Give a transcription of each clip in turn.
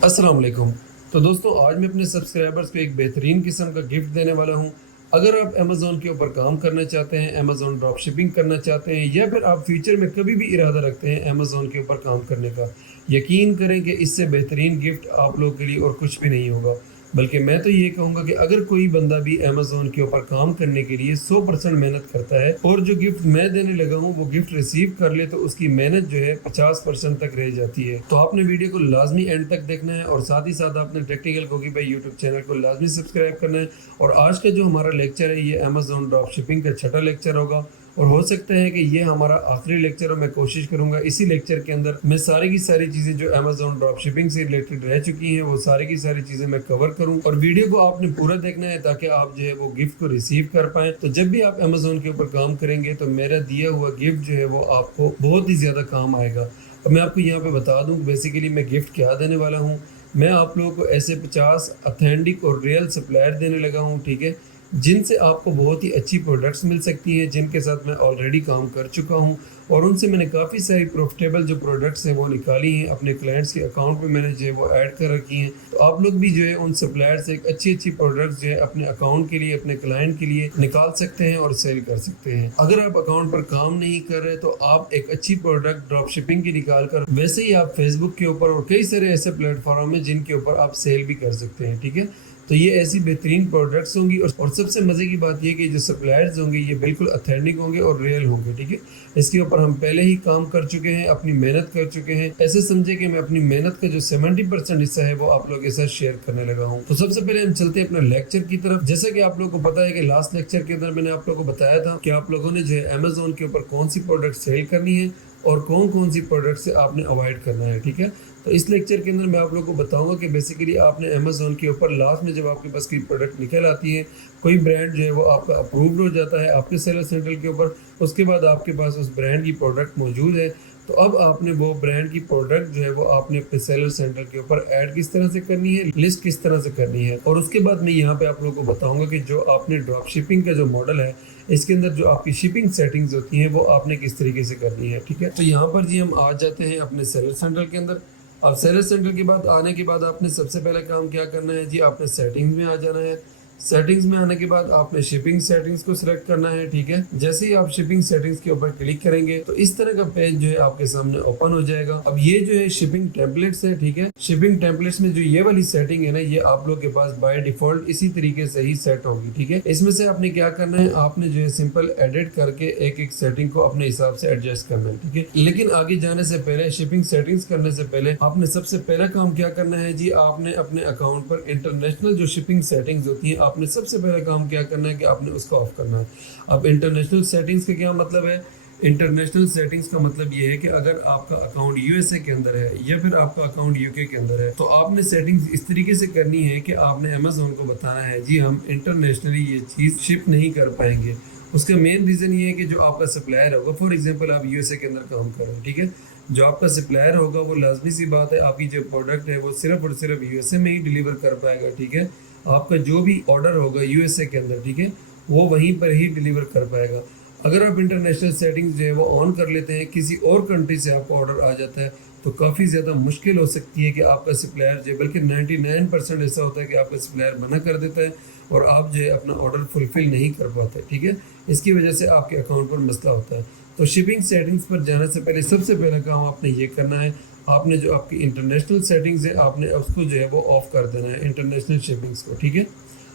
अस्सलाम वालेकुम। तो दोस्तों आज मैं अपने सब्सक्राइबर्स को एक बेहतरीन किस्म का गिफ्ट देने वाला हूं। अगर आप अमेज़ोन के ऊपर काम करना चाहते हैं, अमेज़ोन ड्रॉप शिपिंग करना चाहते हैं या फिर आप फ्यूचर में कभी भी इरादा रखते हैं अमेज़ोन के ऊपर काम करने का, यकीन करें कि इससे बेहतरीन गिफ्ट आप लोगों के लिए और कुछ भी नहीं होगा। बल्कि मैं तो ये कहूँगा कि अगर कोई बंदा भी अमेज़ोन के ऊपर काम करने के लिए 100% मेहनत करता है और जो गिफ्ट मैं देने लगा हूँ वो गिफ्ट रिसीव कर ले, तो उसकी मेहनत जो है 50% तक रह जाती है। तो आपने वीडियो को लाजमी एंड तक देखना है और साथ ही साथ आपने टेक्निकल कुकी भाई यूट्यूब चैनल को लाजमी सब्सक्राइब करना है। और आज का जो हमारा लेक्चर है ये अमेज़ोन ड्रॉप शिपिंग का छठा लेक्चर होगा और हो सकता है कि ये हमारा आखिरी लेक्चर हो। मैं कोशिश करूंगा इसी लेक्चर के अंदर मैं सारी की सारी चीज़ें जो अमेज़ोन ड्रॉप शिपिंग से रिलेटेड रह चुकी हैं वो सारी की सारी चीज़ें मैं कवर करूं। और वीडियो को आपने पूरा देखना है ताकि आप जो है वो गिफ्ट को रिसीव कर पाएं। तो जब भी आप अमेज़ोन के ऊपर काम करेंगे तो मेरा दिया हुआ गिफ्ट जो है वो आपको बहुत ही ज़्यादा काम आएगा। अब मैं आपको यहाँ पे बता दूँ बेसिकली मैं गिफ्ट क्या देने वाला हूँ। मैं आप लोगों को ऐसे 50 ऑथेंटिक और रियल सप्लायर देने लगा हूँ, ठीक है, जिनसे आपको बहुत ही अच्छी प्रोडक्ट्स मिल सकती हैं, जिनके साथ मैं ऑलरेडी काम कर चुका हूं और उनसे मैंने काफ़ी सारी प्रॉफिटेबल जो प्रोडक्ट्स हैं वो निकाली हैं, अपने क्लाइंट्स के अकाउंट में मैंने जो है वो ऐड कर रखी हैं। तो आप लोग भी जो है उन सप्लायर से एक अच्छी अच्छी प्रोडक्ट्स जो है अपने अकाउंट के लिए, अपने क्लाइंट के लिए निकाल सकते हैं और सेल कर सकते हैं। अगर आप अकाउंट पर काम नहीं कर रहे तो आप एक अच्छी प्रोडक्ट ड्रॉप शिपिंग की निकाल कर वैसे ही आप फेसबुक के ऊपर और कई सारे ऐसे प्लेटफॉर्म हैं जिनके ऊपर आप सेल भी कर सकते हैं, ठीक है। तो ये ऐसी बेहतरीन प्रोडक्ट्स होंगी और सबसे मज़े की बात ये कि जो सप्लायर्स होंगे ये बिल्कुल ऑथेंटिक होंगे और रियल होंगे, ठीक है। इसके ऊपर हम पहले ही काम कर चुके हैं, अपनी मेहनत कर चुके हैं। ऐसे समझे कि मैं अपनी मेहनत का जो 70% हिस्सा है वो आप लोगों के साथ शेयर करने लगा हूँ। तो सबसे पहले हम चलते हैं अपने लेक्चर की तरफ। जैसे कि आप लोगों को पता है कि लास्ट लेक्चर के अंदर मैंने आप लोगों को बताया था कि आप लोगों ने जो है अमेज़ोन के ऊपर कौन सी प्रोडक्ट सेल करनी है और कौन कौन सी प्रोडक्ट से आपने अवॉइड करना है, ठीक है। तो इस लेक्चर के अंदर मैं आप लोगों को बताऊंगा कि बेसिकली आपने अमेज़ोन के ऊपर लास्ट में जब आपके पास कोई प्रोडक्ट निकल आती है, कोई ब्रांड जो है वो आपका अप्रूव्ड हो जाता है आपके सेलर सेंटर के ऊपर, उसके बाद आपके पास उस ब्रांड की प्रोडक्ट मौजूद है, तो अब आपने वो ब्रांड की प्रोडक्ट जो है वो आपने अपने सेलर सेंटर के ऊपर ऐड किस तरह से करनी है, लिस्ट किस तरह से करनी है। और उसके बाद मैं यहाँ पे आप लोगों को बताऊंगा कि जो आपने ड्रॉप शिपिंग का जो मॉडल है इसके अंदर जो आपकी शिपिंग सेटिंग्स होती हैं वो आपने किस तरीके से करनी है, ठीक है। तो यहाँ पर जी हम आ जाते हैं अपने सेलर सेंटर के अंदर। अब सेलर सेंटर के बाद आने के बाद आपने सबसे पहले काम क्या करना है जी, आपने सेटिंग्स में आ जाना है। सेटिंग्स में आने के बाद आपने शिपिंग सेटिंग्स को सिलेक्ट करना है, ठीक है। जैसे ही आप शिपिंग सेटिंग्स के ऊपर क्लिक करेंगे तो इस तरह का पेज जो है आपके सामने ओपन हो जाएगा। अब ये जो है शिपिंग टेम्पलेट्स है, ठीक है। शिपिंग टेम्पलेट्स में जो ये वाली सेटिंग है ना, ये आप लोग के पास बाय डिफॉल्ट इसी तरीके से ही सेट होगी, ठीक है। इसमें से आपने क्या करना है, आपने जो है सिंपल एडिट करके एक एक सेटिंग को अपने हिसाब से एडजस्ट करना है, ठीक है। लेकिन आगे जाने से पहले, शिपिंग सेटिंग्स करने से पहले आपने सबसे पहला काम क्या करना है जी, आपने अपने अकाउंट पर इंटरनेशनल जो शिपिंग सेटिंग्स होती है आपने सबसे पहला काम क्या करना है कि आपने उसको ऑफ करना है। अब इंटरनेशनल सेटिंग्स का क्या मतलब है, इंटरनेशनल सेटिंग्स का मतलब ये है कि अगर आपका अकाउंट यूएसए के अंदर है या फिर आपका अकाउंट यूके के अंदर है तो आपने सेटिंग्स इस तरीके से करनी है कि आपने अमेज़ोन को बताना है जी हम इंटरनेशनली ये चीज़ शिप नहीं कर पाएंगे। उसका मेन रीज़न ये है कि जो आपका सप्लायर होगा, फॉर एग्जांपल आप यूएसए के अंदर काम कर रहे हैं, ठीक है, जो आपका सप्लायर होगा वो लाजमी सी बात है आपकी जो प्रोडक्ट है वो सिर्फ और सिर्फ यूएसए में ही डिलीवर कर पाएगा, ठीक है। आपका जो भी ऑर्डर होगा यूएसए के अंदर, ठीक है, वो वहीं पर ही डिलीवर कर पाएगा। अगर आप इंटरनेशनल सेटिंग्स जो है वो ऑन कर लेते हैं, किसी और कंट्री से आपको ऑर्डर आ जाता है तो काफ़ी ज़्यादा मुश्किल हो सकती है कि आपका सप्लायर जो, बल्कि 99% ऐसा होता है कि आपका सप्लायर मना कर देता है और आप जो है अपना ऑर्डर फुलफिल नहीं कर पाते, ठीक है। इसकी वजह से आपके अकाउंट पर मसला होता है। तो शिपिंग सेटिंग्स पर जाने से पहले सबसे पहला काम आपने ये करना है, आपने जो आपकी इंटरनेशनल सेटिंग्स है आपने उसको जो है वो ऑफ कर देना है, इंटरनेशनल शिपिंग्स को, ठीक है।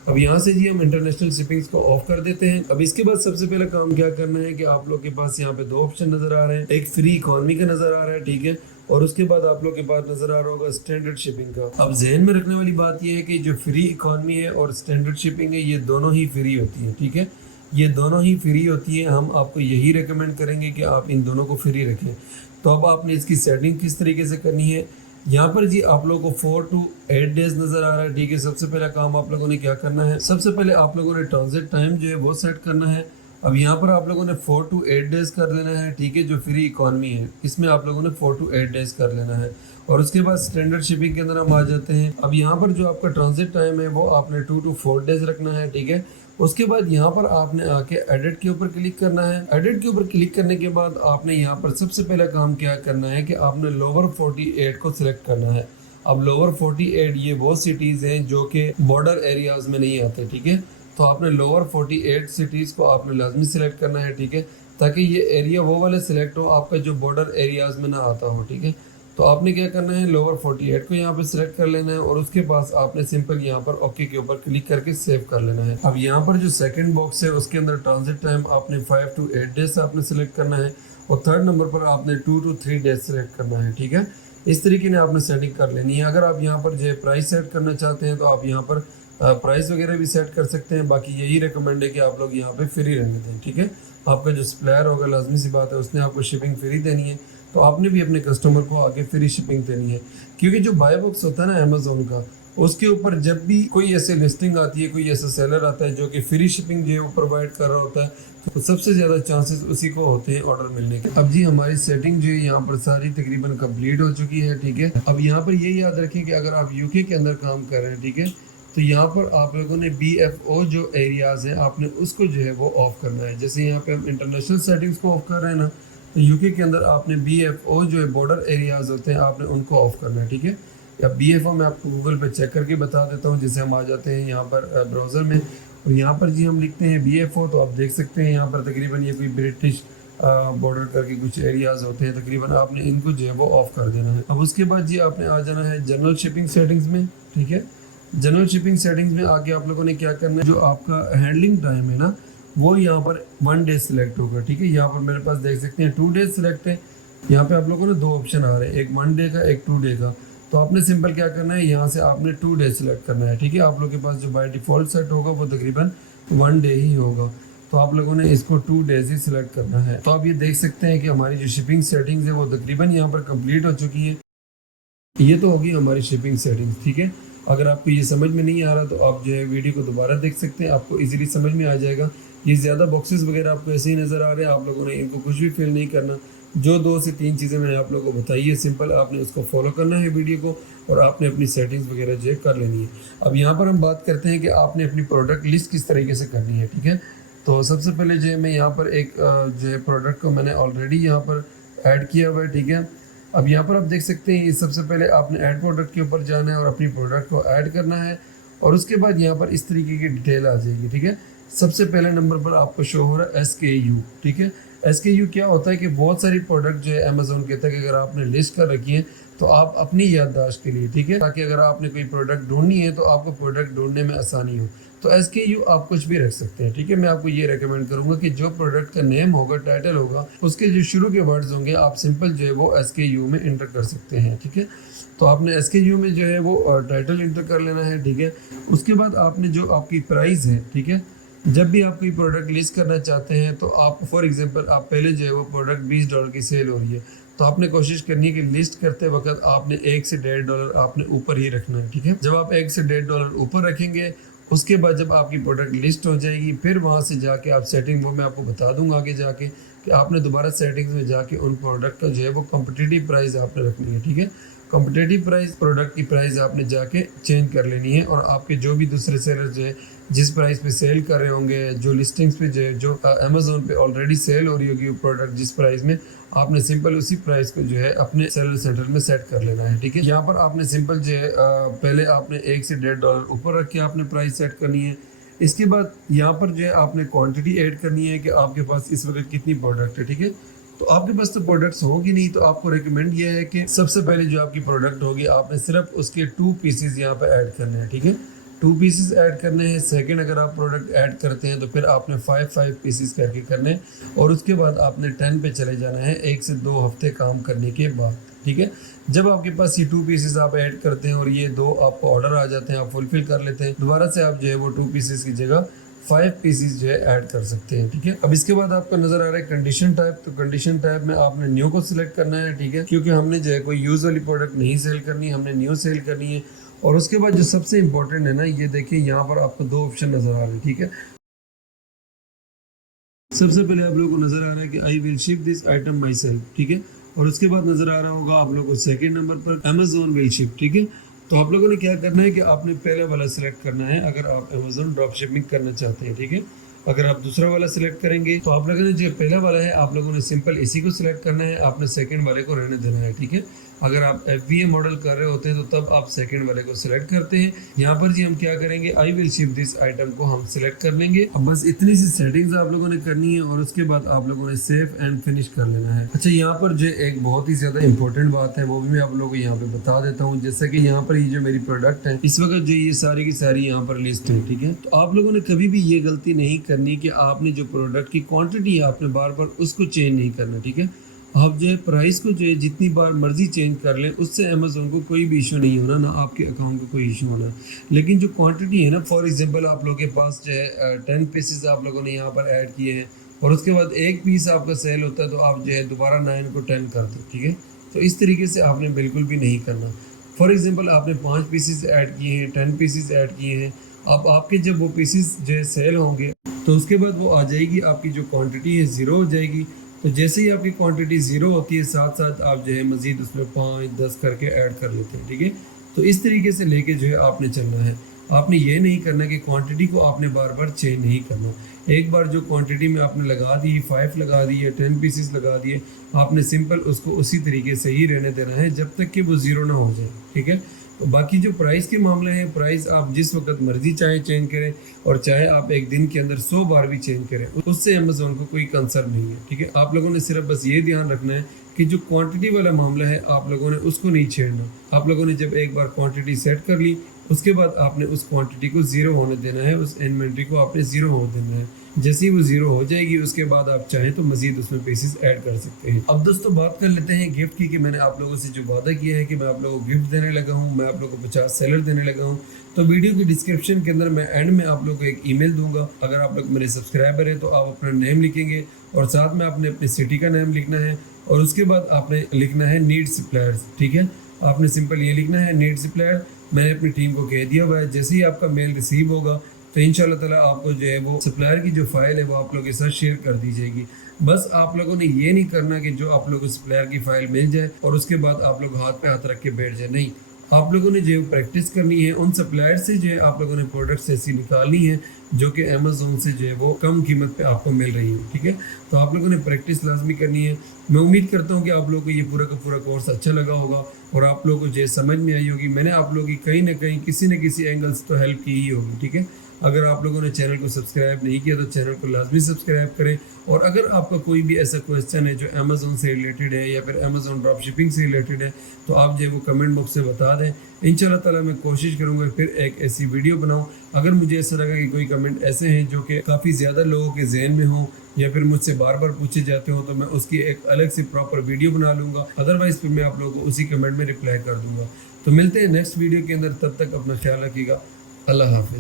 अब यहाँ से जी हम इंटरनेशनल शिपिंग्स को ऑफ कर देते हैं। अब इसके बाद सबसे पहला काम क्या करना है कि आप लोग के पास यहाँ पे दो ऑप्शन नजर आ रहे हैं, एक फ्री इकोनॉमी का नजर आ रहा है, ठीक है, और उसके बाद आप लोग के पास नजर आ रहा होगा स्टैंडर्ड शिपिंग का। अब जहन में रखने वाली बात यह है कि जो फ्री इकोनॉमी है और स्टैंडर्ड शिपिंग है ये दोनों ही फ्री होती है, ठीक है, ये दोनों ही फ्री होती है। हम आपको यही रिकमेंड करेंगे कि आप इन दोनों को फ्री रखें। तो अब आपने इसकी सेटिंग किस तरीके से करनी है, यहाँ पर जी आप लोगों को 4 to 8 डेज नजर आ रहा है, ठीक है। सबसे पहला काम आप लोगों ने क्या करना है, सबसे पहले आप लोगों ने ट्रांजिट टाइम जो है वो सेट करना है। अब यहाँ पर आप लोगों ने 4 to 8 डेज कर लेना है, ठीक है। जो फ्री इकोनॉमी है इसमें आप लोगों ने 4 to 8 डेज कर लेना है और उसके बाद स्टैंडर्ड शिपिंग के अंदर हम आ जाते हैं। अब यहाँ पर जो आपका ट्रांजिट टाइम है वो आपने 2 to 4 डेज रखना है, ठीक है। उसके बाद यहाँ पर आपने आके एडिट के ऊपर क्लिक करना है। एडिट के ऊपर क्लिक करने के बाद आपने यहाँ पर सबसे पहला काम क्या करना है कि आपने लोअर 48 को सिलेक्ट करना है। अब लोअर 48 ये वो सिटीज़ हैं जो कि बॉर्डर एरियाज़ में नहीं आते, ठीक है। तो आपने लोअर 48 सिटीज़ को आपने लाजमी सिलेक्ट करना है, ठीक है, ताकि ये एरिया वो वाले सिलेक्ट हो आपका जो बॉर्डर एरियाज़ में ना आता हो, ठीक है। तो आपने क्या करना है, लोअर 48 को यहाँ पे सिलेक्ट कर लेना है और उसके पास आपने सिंपल यहाँ पर ओके के ऊपर क्लिक करके सेव कर लेना है। अब यहाँ पर जो सेकंड बॉक्स है उसके अंदर ट्रांजिट टाइम आपने 5 to 8 डेज आपने सिलेक्ट करना है और थर्ड नंबर पर आपने 2 to 3 डेज सिलेक्ट करना है, ठीक है। इस तरीके ने आपने सेटिंग कर लेनी है। अगर आप यहाँ पर जो है प्राइस सेट करना चाहते हैं तो आप यहाँ पर प्राइस वगैरह भी सेट कर सकते हैं। बाकी यही रिकमेंड है कि आप लोग यहाँ पे फ्री रहने दें, ठीक है। आपका जो सप्लायर होगा लाजमी सी बात है उसने आपको शिपिंग फ्री देनी है, तो आपने भी अपने कस्टमर को आगे फ्री शिपिंग देनी है। क्योंकि जो बाय बॉक्स होता है ना अमेजोन का, उसके ऊपर जब भी कोई ऐसे लिस्टिंग आती है, कोई ऐसा सेलर आता है जो कि फ्री शिपिंग जो है वो प्रोवाइड कर रहा होता है, तो सबसे ज़्यादा चांसेस उसी को होते हैं ऑर्डर मिलने के। अब जी हमारी सेटिंग जो है यहाँ पर सारी तकरीबन कंप्लीट हो चुकी है, ठीक है। अब यहाँ पर ये याद रखें कि अगर आप यूके के अंदर काम कर रहे हैं, ठीक है, तो यहाँ पर आप लोगों ने BFO जो एरियाज़ हैं आपने उसको जो है वो ऑफ़ करना है। जैसे यहाँ पे हम इंटरनेशनल सेटिंग्स को ऑफ़ कर रहे हैं ना, तो यूके के अंदर आपने BFO जो है बॉर्डर एरियाज़ होते हैं आपने उनको ऑफ़ करना है, ठीक है। या BFO मैं आपको गूगल पे चेक करके बता देता हूँ। जैसे हम आ जाते हैं यहाँ पर ब्राउज़र में और यहाँ पर जी हम लिखते हैं BFO, तो आप देख सकते हैं यहाँ पर तकरीबन ये कोई ब्रिटिश बॉर्डर करके कुछ एरियाज़ होते हैं, तकरीबन आपने इनको जो है वो ऑफ़ कर देना है। अब उसके बाद जी आपने आ जाना है जनरल शिपिंग सेटिंग्स में, ठीक है। जनरल शिपिंग सेटिंग्स में आके आप लोगों ने क्या करना है, जो आपका हैंडलिंग टाइम है ना वो यहाँ पर 1 डे सिलेक्ट होगा, ठीक है। यहाँ पर मेरे पास देख सकते हैं 2 डेज सिलेक्ट है। यहाँ पे आप लोगों ने 2 ऑप्शन आ रहे हैं, एक 1 डे का, एक 2 डे का। तो आपने सिंपल क्या करना है, यहाँ से आपने 2 डे सिलेक्ट करना है, ठीक है। आप लोगों के पास जो बाय डिफ़ॉल्ट सेट होगा वो तकरीबन 1 डे ही होगा, तो आप लोगों ने इसको 2 डेज ही सिलेक्ट करना है। तो आप ये देख सकते हैं कि हमारी जो शिपिंग सेटिंग्स है वो तकरीबन यहाँ पर कंप्लीट हो चुकी है। ये तो होगी हमारी शिपिंग सेटिंग्स, ठीक है। अगर आपको ये समझ में नहीं आ रहा तो आप जो है वीडियो को दोबारा देख सकते हैं, आपको इजीली समझ में आ जाएगा। ये ज़्यादा बॉक्सेस वगैरह आपको ऐसे ही नज़र आ रहे हैं, आप लोगों ने इनको कुछ भी फिल नहीं करना। जो 2 से 3 चीज़ें मैंने आप लोगों को बताई है, सिंपल आपने उसको फॉलो करना है वीडियो को और आपने अपनी सेटिंग्स वगैरह जो है कर लेनी है। अब यहाँ पर हम बात करते हैं कि आपने अपनी प्रोडक्ट लिस्ट किस तरीके से करनी है, ठीक है। तो सबसे पहले जो है मैं यहाँ पर एक जो है प्रोडक्ट को मैंने ऑलरेडी यहाँ पर ऐड किया हुआ है, ठीक है। अब यहाँ पर आप देख सकते हैं सबसे पहले आपने ऐड प्रोडक्ट के ऊपर जाना है और अपनी प्रोडक्ट को ऐड करना है और उसके बाद यहाँ पर इस तरीके की डिटेल आ जाएगी, ठीक है। सबसे पहले नंबर पर आपको शो हो रहा है SKU, ठीक है। SKU क्या होता है कि बहुत सारी प्रोडक्ट जो है अमेजोन के तक अगर आपने लिस्ट कर रखी है तो आप अपनी याददाश्त के लिए, ठीक है, ताकि अगर आपने कोई प्रोडक्ट ढूंढनी है तो आपको प्रोडक्ट ढूंढने में आसानी हो, तो SKU आप कुछ भी रख सकते हैं, ठीक है। मैं आपको ये रेकमेंड करूंगा कि जो प्रोडक्ट का नेम होगा, टाइटल होगा, उसके जो शुरू के वर्ड्स होंगे आप सिंपल जो है वो SKU में इंटर कर सकते हैं, ठीक है। तो आपने SKU में जो है वो टाइटल इंटर कर लेना है, ठीक है। उसके बाद आपने जो आपकी प्राइस है, ठीक है, जब भी आप कोई प्रोडक्ट लिस्ट करना चाहते हैं तो आप फॉर एग्जांपल आप पहले जो है वो प्रोडक्ट $20 की सेल हो रही है, तो आपने कोशिश करनी है कि लिस्ट करते वक्त आपने $1 से $1.5 आपने ऊपर ही रखना है, ठीक है। जब आप $1 से $1.5 ऊपर रखेंगे उसके बाद जब आपकी प्रोडक्ट लिस्ट हो जाएगी फिर वहाँ से जाके आप सेटिंग, वो मैं आपको बता दूंगा आगे जाके कि आपने दोबारा सेटिंग्स में जाके उन प्रोडक्ट का जो है वो कॉम्पिटिटिव प्राइस आपने रखनी है, ठीक है। कॉम्पिटिटिव प्राइस, प्रोडक्ट की प्राइस आपने जाके चेंज कर लेनी है और आपके जो भी दूसरे सेलर जो है जिस प्राइस पे सेल कर रहे होंगे, जो लिस्टिंग्स पे जो है जो अमेजोन पे ऑलरेडी सेल हो रही होगी वो प्रोडक्ट जिस प्राइस में, आपने सिंपल उसी प्राइस को जो है अपने सेलर सेंटर में सेट कर लेना है, ठीक है। यहाँ पर आपने सिंपल जो है पहले आपने $1 से $1.5 ऊपर रख के आपने प्राइस सेट करनी है। इसके बाद यहाँ पर जो है आपने क्वांटिटी ऐड करनी है कि आपके पास इस वक्त कितनी प्रोडक्ट है, ठीक है। तो आपके पास तो प्रोडक्ट्स होगी नहीं, तो आपको रिकमेंड ये है कि सबसे पहले जो आपकी प्रोडक्ट होगी आपने सिर्फ उसके 2 पीसेस यहाँ पे ऐड करने हैं, ठीक है। 2 पीसेस ऐड करने हैं। सेकंड अगर आप प्रोडक्ट ऐड करते हैं तो फिर आपने 5 पीसेस करके करने हैं और उसके बाद आपने 10 पे चले जाना है 1 से 2 हफ्ते काम करने के बाद, ठीक है। जब आपके पास ये 2 पीसेस आप ऐड करते हैं और ये 2 आपको ऑर्डर आ जाते हैं, आप फुलफिल कर लेते हैं, दोबारा से आप जो है वो 2 पीसेस की जगह 5 पीसेस जो है ऐड कर सकते हैं, ठीक है। अब इसके बाद आपको नजर आ रहा है कंडीशन टाइप, तो कंडीशन टाइप में आपने न्यू को सिलेक्ट करना है, ठीक है, क्योंकि हमने जो है कोई यूज वाली प्रोडक्ट नहीं सेल करनी, हमने न्यू सेल करनी है। और उसके बाद जो सबसे इंपॉर्टेंट है ना, ये देखिए यहाँ पर आपको 2 ऑप्शन नजर आ रहे हैं, ठीक है। सबसे पहले आप लोगों को नजर आ रहा है कि I will ship this item my self, ठीक है। और उसके बाद नजर आ रहा होगा आप लोगों को सेकंड नंबर पर अमेजोन विल शिप, ठीक है। तो आप लोगों ने क्या करना है कि आपने पहले वाला सिलेक्ट करना है अगर आप अमेजोन ड्रॉप शिपिंग करना चाहते हैं, ठीक है। अगर आप दूसरा वाला सिलेक्ट करेंगे तो आप लोगों ने जो पहला वाला है आप लोगों ने सिंपल इसी को सिलेक्ट करना है, आपने सेकंड वाले को रहने देना है, ठीक है। अगर आप FBA मॉडल कर रहे होते हैं तो तब आप सेकंड वाले को सिलेक्ट करते हैं। यहाँ पर जी हम क्या करेंगे, I will ship this item को हम सिलेक्ट कर लेंगे। अब बस इतनी सी सेटिंग्स आप लोगों ने करनी है और उसके बाद आप लोगों ने सेव एंड फिनिश कर लेना है। अच्छा, यहाँ पर जो एक बहुत ही ज्यादा इंपॉर्टेंट बात है वो भी मैं आप लोगों को यहाँ पे बता देता हूँ। जैसे कि यहाँ पर ये जो मेरी प्रोडक्ट है इस वक्त जो ये सारी की सारी यहाँ पर लिस्ट है, ठीक है। तो आप लोगों ने कभी भी ये गलती नहीं करनी कि आपने जो प्रोडक्ट की क्वांटिटी है आपने बार बार उसको चेंज नहीं करना, ठीक है। आप जो है प्राइस को जो है जितनी बार मर्जी चेंज कर लें, उससे अमेज़ोन को कोई भी इशू नहीं होना, ना आपके अकाउंट को कोई इशू होना। लेकिन जो क्वांटिटी है ना, फॉर एग्जांपल आप लोगों के पास जो है 10 पीसेस आप लोगों ने यहाँ पर ऐड किए हैं और उसके बाद एक पीस आपका सेल होता है तो आप जो है दोबारा 9 को 10 कर दो, ठीक है। तो इस तरीके से आपने बिल्कुल भी नहीं करना। फॉर एग्जांपल आपने 5 पीसेस ऐड किए हैं, 10 पीसेस ऐड किए हैं, अब आपके जब वो पीसेस जो है सेल होंगे तो उसके बाद वो आ जाएगी, आपकी जो क्वांटिटी है 0 हो जाएगी। तो जैसे ही आपकी क्वांटिटी 0 होती है साथ साथ आप जो है मज़ीद उसमें 5-10 करके ऐड कर लेते हैं, ठीक है। तो इस तरीके से लेके जो है आपने चलना है। आपने ये नहीं करना कि क्वांटिटी को आपने बार बार चेंज नहीं करना। एक बार जो क्वांटिटी में आपने लगा दी, 5 लगा दी या 10 पीसेस लगा दिए, आपने सिंपल उसको उसी तरीके से ही रहने देना है जब तक कि वो 0 ना हो जाए, ठीक है। तो बाकी जो प्राइस के मामले हैं, प्राइस आप जिस वक्त मर्जी चाहे चेंज करें और चाहे आप एक दिन के अंदर 100 बार भी चेंज करें, उससे अमेज़ोन को कोई कंसर्न नहीं है, ठीक है। आप लोगों ने सिर्फ बस ये ध्यान रखना है कि जो क्वांटिटी वाला मामला है आप लोगों ने उसको नहीं छेड़ना। आप लोगों ने जब एक बार क्वांटिटी सेट कर ली उसके बाद आपने उस क्वांटिटी को 0 होने देना है, उस इन्वेंट्री को आपने 0 होने देना है। जैसे ही वो 0 हो जाएगी उसके बाद आप चाहें तो मजीद उसमें पीसेस ऐड कर सकते हैं। अब दोस्तों बात कर लेते हैं गिफ्ट की, कि मैंने आप लोगों से जो वादा किया है कि मैं आप लोगों को गिफ्ट देने लगा हूँ, मैं आप लोगों को 50 सेलर देने लगा हूँ। तो वीडियो की डिस्क्रिप्शन के अंदर मैं एंड में आप लोगों को एक ईमेल दूंगा। अगर आप लोग मेरे सब्सक्राइबर हैं तो आप अपना नेम लिखेंगे और साथ में आपने अपनी सिटी का नेम लिखना है और उसके बाद आपने लिखना है नीड सप्लायर्स, ठीक है। आपने सिंपल ये लिखना है नीड सप्लायर। मैंने अपनी टीम को कह दिया हुआ है, जैसे ही आपका मेल रिसीव होगा तो इंशाल्लाह ताला आपको जो है वो सप्लायर की जो फाइल है वो आप लोगों के साथ शेयर कर दी जाएगी। बस आप लोगों ने ये नहीं करना कि जो आप लोगों को सप्लायर की फाइल मिल जाए और उसके बाद आप लोग हाथ पे हाथ रख के बैठ जाए, नहीं। आप लोगों ने जो प्रैक्टिस करनी है, उन सप्लायर से जो है आप लोगों ने प्रोडक्ट्स ऐसी निकालनी है जो कि अमेज़ोन से जो है वो कम कीमत पे आपको मिल रही है, ठीक है। तो आप लोगों ने प्रैक्टिस लाजमी करनी है। मैं उम्मीद करता हूँ कि आप लोगों को ये पूरा का पूरा कोर्स अच्छा लगा होगा और आप लोगों को जो समझ में आई होगी। मैंने आप लोगों की कहीं ना कहीं किसी न किसी एंगल से तो हेल्प की ही होगी, ठीक है। अगर आप लोगों ने चैनल को सब्सक्राइब नहीं किया तो चैनल को लाजमी सब्सक्राइब करें। और अगर आपका कोई भी ऐसा क्वेश्चन है जो अमेज़ोन से रिलेटेड है या फिर अमेज़ोन ड्रॉप शिपिंग से रिलेटेड है तो आप जो है वो कमेंट बॉक्स में बता दें। इंशाल्लाह ताला मैं कोशिश करूँगा फिर एक ऐसी वीडियो बनाऊँ। अगर मुझे ऐसा लगा कि कोई कमेंट ऐसे हैं जो कि काफ़ी ज़्यादा लोगों के जहन में हों या फिर मुझसे बार बार पूछे जाते हो तो मैं उसकी एक अलग से प्रॉपर वीडियो बना लूँगा। अदरवाइज़ फिर मैं आप लोगों को उसी कमेंट में रिप्लाई कर दूँगा। तो मिलते हैं नेक्स्ट वीडियो के अंदर, तब तक अपना ख्याल रखिएगा। अल्लाह हाफिज़।